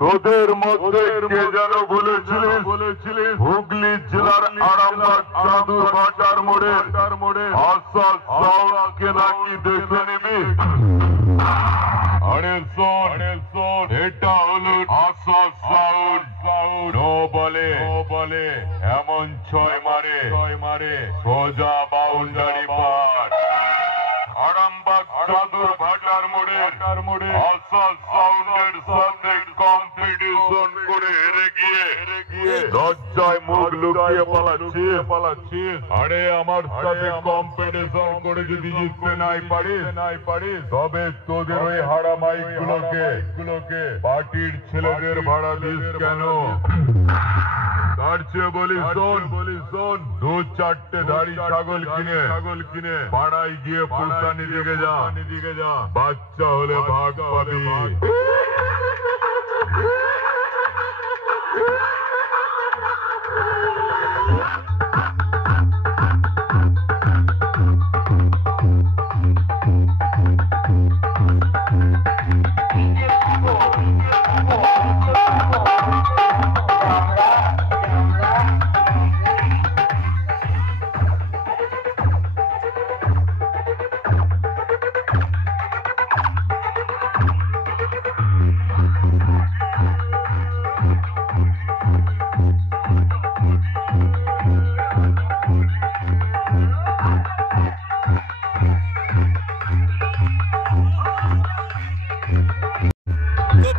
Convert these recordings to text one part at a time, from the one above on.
তোদের মধ্যে কে যেন বলেছিলেন হুগলি জেলার আরামবাগ চাঁদুর ভাটার মোড়ে আশা সাউন্ডকে নাকি দেখে নিবি। আরে শোন এটা হলো আশা সাউন্ড। নো বলে এমন ছয় মারে সোজা বাউন্ডারি পার। আরামবাগ চাঁদুর ভাটার মোড়ে আশা সাউন্ডের সাথে কম্পিটিশন করে হেরে গিয়ে লজ্জায় মুখ লুকিয়ে পালাচ্ছিস। আরে আমার সাথে কম্পিটিশন করে যদি জিততে নাই পারিস তবে তোদের ওই হারা মাইক গুলোকে পার্টির ছেলেদের ভাড়া দিস কেন? তার চেয়ে বলি শোন দু চারটে ধাড়ি ছাগল কিনে পাড়ায় গিয়ে পুষানি দিকে যা, বাচ্চা হলে ভাগ পাবি।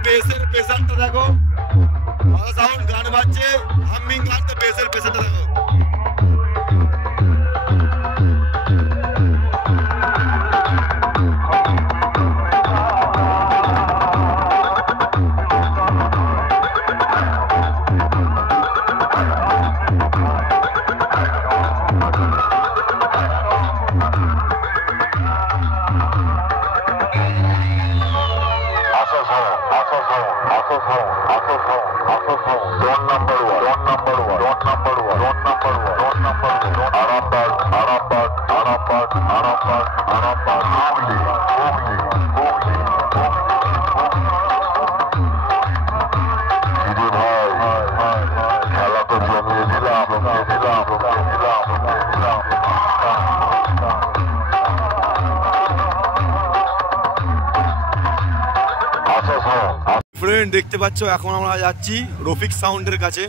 বেসের প্রেসারটা দেখো, সাউন্ড গান বাজছে, হামিং গান, তো বেসের প্রেসারটা দেখো। ফ্রেন্ড দেখতে পাচ্ছ এখন আমরা যাচ্ছি রফিক সাউন্ডের কাছে।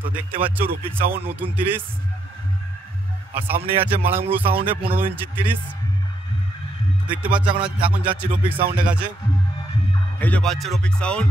তো দেখতে পাচ্ছ রফিক সাউন্ড নতুন 30, আর সামনে আছে মারাংমুড়ু সাউন্ডে 15 ইঞ্চি 30। তো দেখতে পাচ্ছ এখন যাচ্ছি রফিক সাউন্ডের কাছে। এই যে বাজছে রফিক সাউন্ড।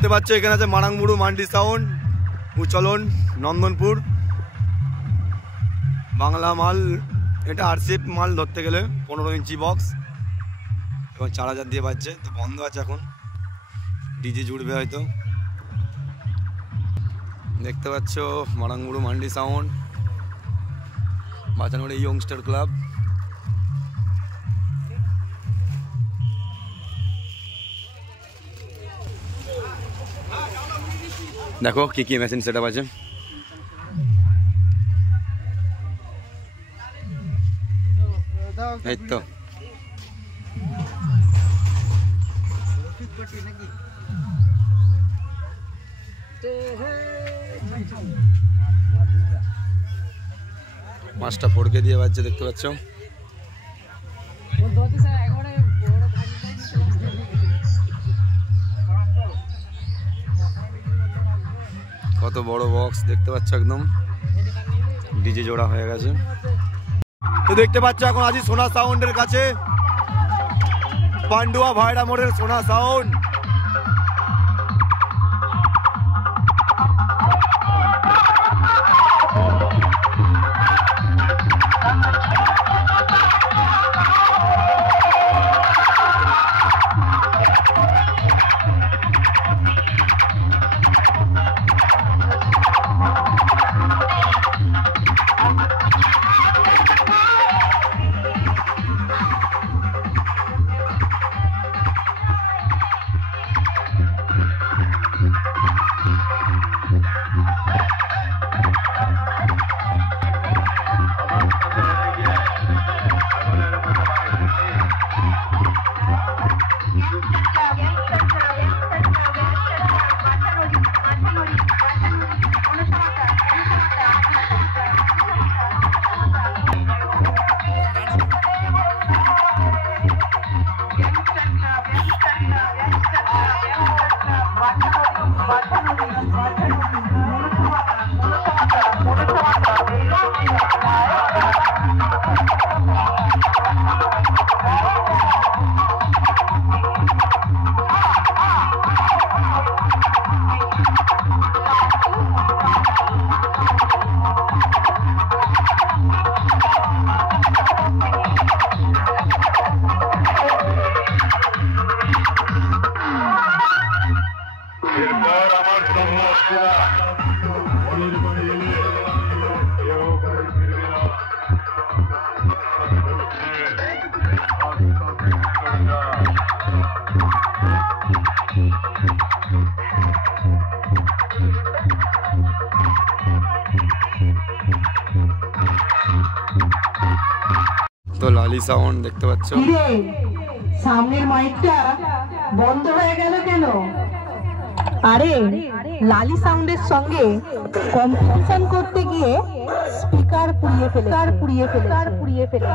দেখতে পাচ্ছ এখানে আছে মারাংমুড়ু মান্ডি সাউন্ড, উচলন, নন্দনপুর, বাংলা মাল। এটা আরসিএফ মাল ধরতে গেলে 15 ইঞ্চি বক্স, এবং 4000 দিয়ে বাজছে। তো বন্ধ আছে এখন, ডিজে জুড়বে হয়তো। দেখতে পাচ্ছ মারাঙ্গুড়ু মান্ডি সাউন্ড, বাঁচানোর এই ইয়ংস্টার ক্লাব। দেখো কি কি মেশিন সেটআপ আছে। এই তো মাছটা ফড়কে দিয়ে বাজছে, দেখতে পাচ্ছ। কত বড় বক্স দেখতে পাচ্ছ, একদম ডিজে জোড়া হয়ে গেছে। তো দেখতে পাচ্ছ এখন আছি সোনা সাউন্ডের কাছে, পান্ডুয়া ভাইরা মোড়ের সোনা সাউন্ড। তো লালি সাউন্ড দেখতে পাচ্ছ। সামনের মাইকটা বন্ধ হয়ে গেল কেন? আরে লালি সাউন্ডের সঙ্গে কম্পিটিশন করতে গিয়ে স্পিকার পুড়িয়ে ফেলে।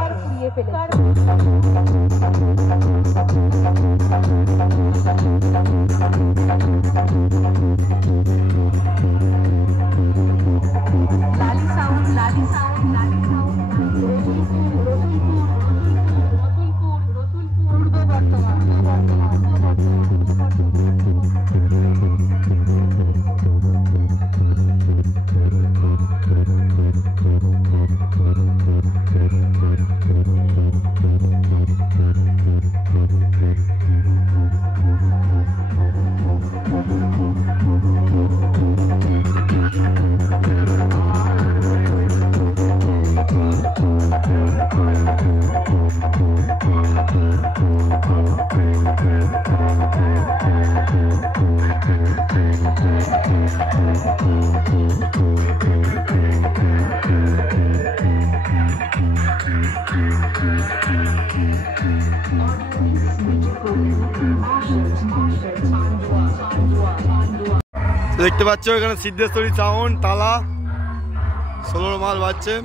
দেখতে পাচ্ছ এখানে সিদ্ধেশ্বরী সাউন্ড, তালা 16 মাল বাজছে।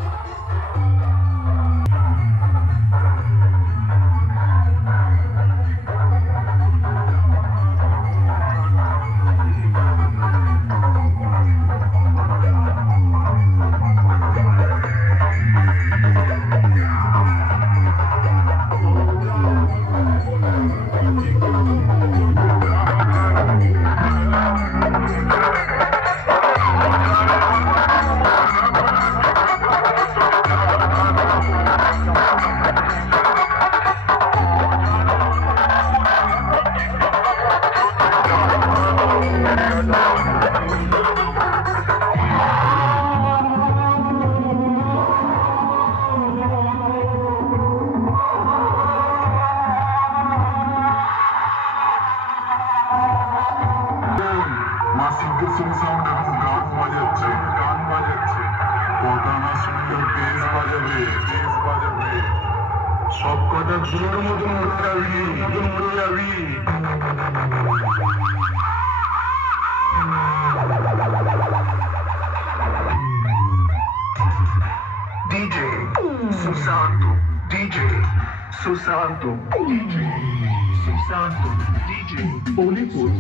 সব কটা ধুলোর মতন উড়ে যাবি DJ Susanto, DJ Susanto, DJ Susanto, DJ Olipur,